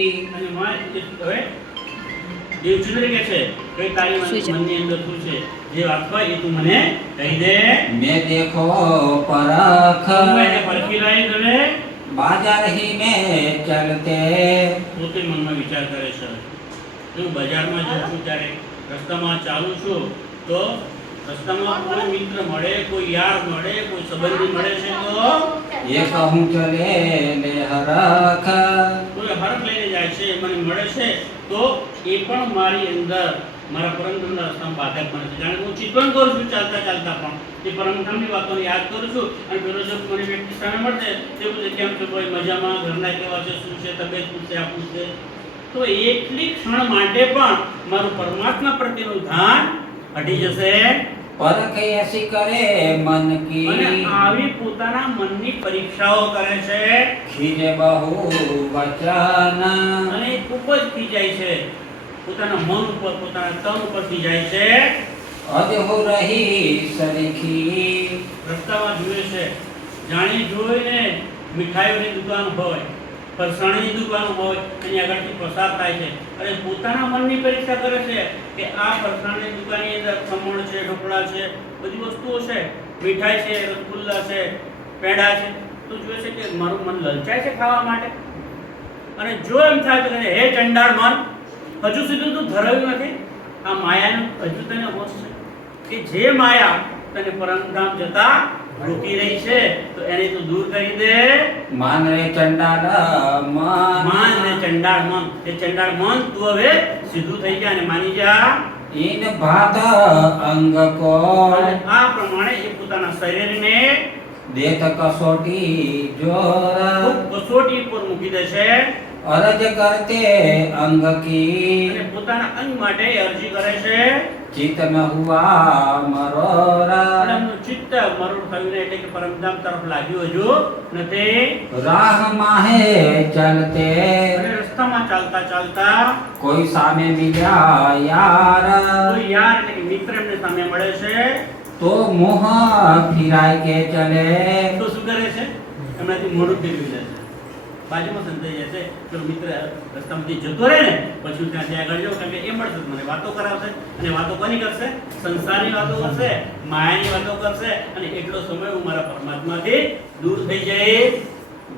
અને માં હવે દેવચંદ્ર કે છે કે તારી મનની અંદર શું છે જે વાત હોય એ તું મને કહી દે मैं देखो परख मैंने પરખી લાઈ તમે बाजार ही में चलते પોતે મનમાં વિચાર કરે છે હું બજારમાં જાઉં છું ત્યારે રસ્તામાં ચાલું છું તો રસ્તામાં કોઈ મિત્ર મળે કોઈ યાર મળે કોઈ સંબંધી મળે છે તો ये कहूँ चले ले हरख કોઈ હરખ લઈને જાય છે મને મળે છે તો એ પણ મારી અંદર મારા પરમધામના રસ્તામાં બાધક બને છે કારણ કે હું ચિંતન કરું છું ચાલતા ચાલતા પણ એ પરમધામની વાતોને યાદ કરું છું અને પેલો જો મને વ્યક્તિ સામે મળશે તે પૂછે કેમ છો ભાઈ મજામાં ઘરના કેવા છે શું છે તબિયત પૂછે આ પૂછે તો એટલી ક્ષણ માટે પણ મારું પરમાત્મા પ્રત્યેનું ધ્યાન હટી જશે परख ऐसी करे मन की અને આવી પોતાના મનની પરીક્ષાઓ કરે છે खीजे बहु वचन અને ખૂબ જ ખીજાય છે પોતાના મન ઉપર પોતાના તન ઉપર ખીજાય છે अधहु रही सरीखी રસ્તામાં જુએ છે જાણી જોઈને મીઠાઈઓની દુકાન હોય ફરસાણની દુકાન હોય એની આગળથી પસાર થાય છે અને પોતાના મનની પરીક્ષા કરે છે કે આ ફરસાણની દુકાનની અંદર ખમણ છે ઢોકળા છે બધી વસ્તુઓ છે મીઠાઈ છે રસગુલ્લા છે પેંડા છે તો જોવે છે કે મારું મન લલચાય છે ખાવા માટે અને જો એમ થાય તો હે ચંડાળ મન હજુ સુધી તું ધરાવ્યું નથી આ માયાનું હજુ તને હોશ છે કે જે માયા તને પરમધામ જતા રોકી રહી છે તો એને તું દૂર કરી દે मान रे चंडाल मन માન ને ચંડાળ મન એ ચંડાળ મન તું હવે સીધું થઈ જા અને માની જા इन भात अंग को અને આ પ્રમાણે એ પોતાના શરીરને देत कसोटी जोर ખૂબ કસોટી પર મૂકી દે છે अरज करते अंग की અને પોતાના અંગ માટે અરજી કરે છે चित न हुआ मरोरा અને એમનું ચિત્ત મરુડ થયું ને એટલે કે પરમધામ તરફ લાગ્યું હજુ નથી राह माहे चलते અને રસ્તામાં ચાલતા ચાલતા कोई सामे मिला यार કોઈ યાર એટલે કે મિત્ર એમને સામે મળે છે तो मुंह फिराय के चले તો શું કરે છે એમનાથી મોઢું ફેરવી લે છે બાજુમાં સંતાઈ જશે તો મિત્ર રસ્તામાંથી જતો રહે ને પછી ત્યાંથી આગળ જાવ કારણ કે એ મળશે મને વાતો કરાવશે અને વાતો કોની કરશે સંસારની વાતો કરશે માયાની વાતો કરશે અને એટલો સમય હું મારા પરમાત્માથી દૂર થઈ જઈશ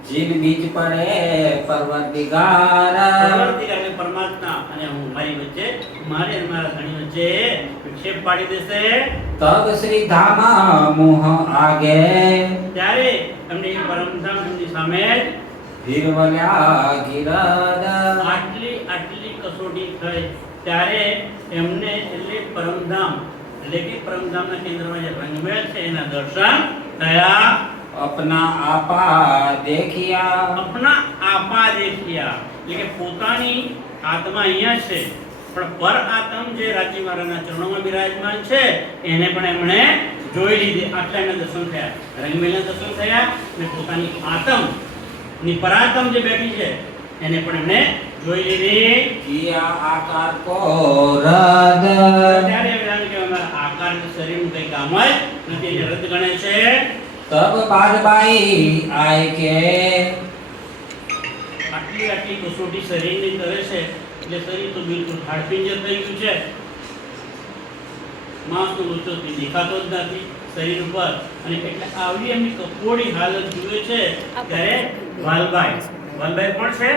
जिन बीच पड़े पर्वत दिगारा પરવર્તી એટલે પરમાત્મા અને હું મારી વચ્ચે મારે અને મારા ધણી વચ્ચે વિક્ષેપ પાડી દેશે तब श्री धामा मुंह आगे ત્યારે એમને એ પરમધામ એમની સામે હિરવલ્યા ગિરદ આટલી કસોટી થઈ ત્યારે એમને એટલે પરમધામ એટલે કે પરમધામના કેન્દ્રમાં જે રંગમેળ છે એના દર્શન થયા अपना आपा देखिया अपना आपा દેખ્યા એટલે કે પોતાની આત્મા અહીંયા છે પણ પર આત્મ જે રાજી મહારાજના ચરણોમાં બિરાજમાન છે એને પણ એમણે જોઈ લીધી આટલા એના દર્શન થયા રંગમેળના દર્શન થયા અને પોતાની આત્મ ની પરાત્મ જે બેઠી છે એને પણ એમણે જોઈ લીધી किया आकार को रद ત્યારે એમ જાણે કે અમારા આકાર શરીરનું કંઈ કામ જ નથી એને રદ ગણે છે तब बाजबाई आए के આટલી કસોટી શરીરની કરે છે એટલે શરીર તો બિલકુલ હાડપિંજર થઈ ગયું છે માંસનો લુચ્ચો દેખાતો જ નથી શરીર ઉપર અને એટલે આવી એમની કપોડી હાલત જુએ છે ત્યારે વાલભાઈ કોણ છે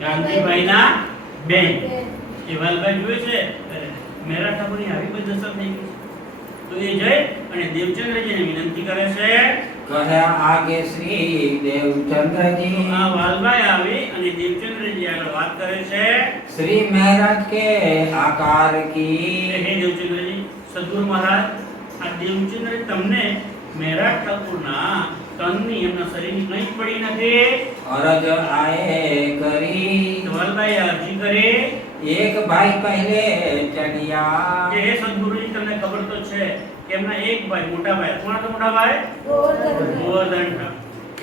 ગાંધીભાઈના બેન એ વાલભાઈ જુએ છે મેરા ઠાકોરની આવી બધી દશા થઈ ગઈ તો એ જઈ અને દેવચંદ્રજીને વિનંતી કરે છે कहे आगे श्री देवचंद्र जी આ વાલભાઈ આવી અને દેવચંદ્રજી આગળ વાત કરે છે श्री महाराज के आकार की હે દેવચંદ્રજી સદગુરુ મહારાજ આ દેવચંદ્ર તમને મેરા ઠાકુરના તનની એમના શરીરની કંઈ જ પડી નથી अरज आए करी વાલભાઈ અરજી કરે एक भाई पहले चढ़िया કે હે સદગુરુજી તમને ખબર તો છે કે એમના એક ભાઈ મોટા ભાઈ કોણ હતો મોટા ભાઈ ગોવર્ધન ઠાકોર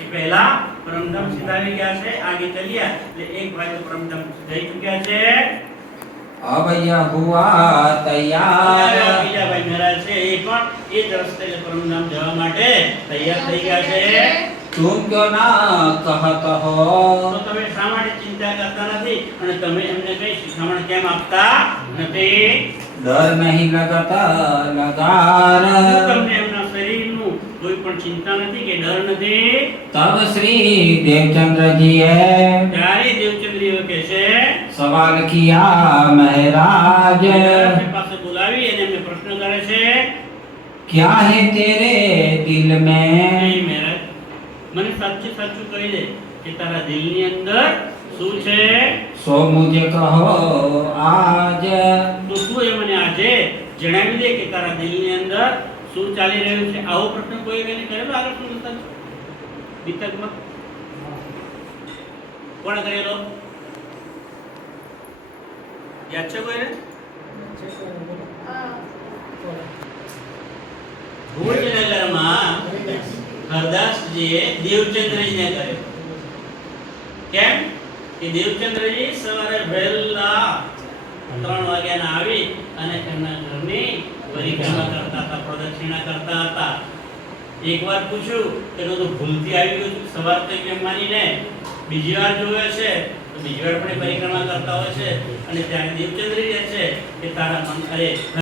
એ પહેલા પરમધામ સીધાવી ગયા છે આગે ચલ્યા એટલે એક ભાઈ તો પરમધામ જઈ ચૂક્યા છે अब यह हुआ तैयार બીજા ભાઈ મહારાજ છે એ પણ એ જ રસ્તે પરમધામ જવા માટે તૈયાર થઈ ગયા છે तुम क्यों ना कहत हो તો તમે શા માટે ચિંતા કરતા નથી અને તમે એમને કઈ શિખામણ કેમ આપતા નથી? डर नहीं लगता लगार શું તમને એમના શરીરનું કોઈ પણ ચિંતા નથી કે ડર નથી? तब श्री देवचंद्र जी ત્યારે દેવચંદ્રીઓ કહે છે, सवाल किया महाराज મહારાજને પાસે બોલાવી અને એમને પ્રશ્ન કરે છે, क्या है तेरे दिल "હે में મહારાજ, મને સાચું સાચું કહી દે કે તારા દિલની અંદર શું છે? सो मुझे कहो आज તો શું એ મને આજે જણાવી દે કે તારા દિલની અંદર શું ચાલી રહ્યું છે?" આવો પ્રશ્ન કોઈ એને કરેલો આગળ શું વિતકમાં? કોણ કરેલો? યાદ છે કોઈને? ભુજનગરમાં હરદાસજીએ દેવચંદ્રજીને કર્યો. કેમ કે દેવચંદ્રજી સવારે વહેલા 3 વાગ્યાના આવી અને એમના ઘરની પરિક્રમા કરતા હતા, પ્રદક્ષિણા કરતા હતા. એકવાર પૂછ્યું કે તો ભૂલથી આવી ગયું સવાર થઈ કેમ માનીને બીજી વાર જોયો છે તો બીજી વાર પણ પરિક્રમા કરતા હોય છે અને ત્યારે દેવચંદ્રજી કહે છે કે તારા મન અરે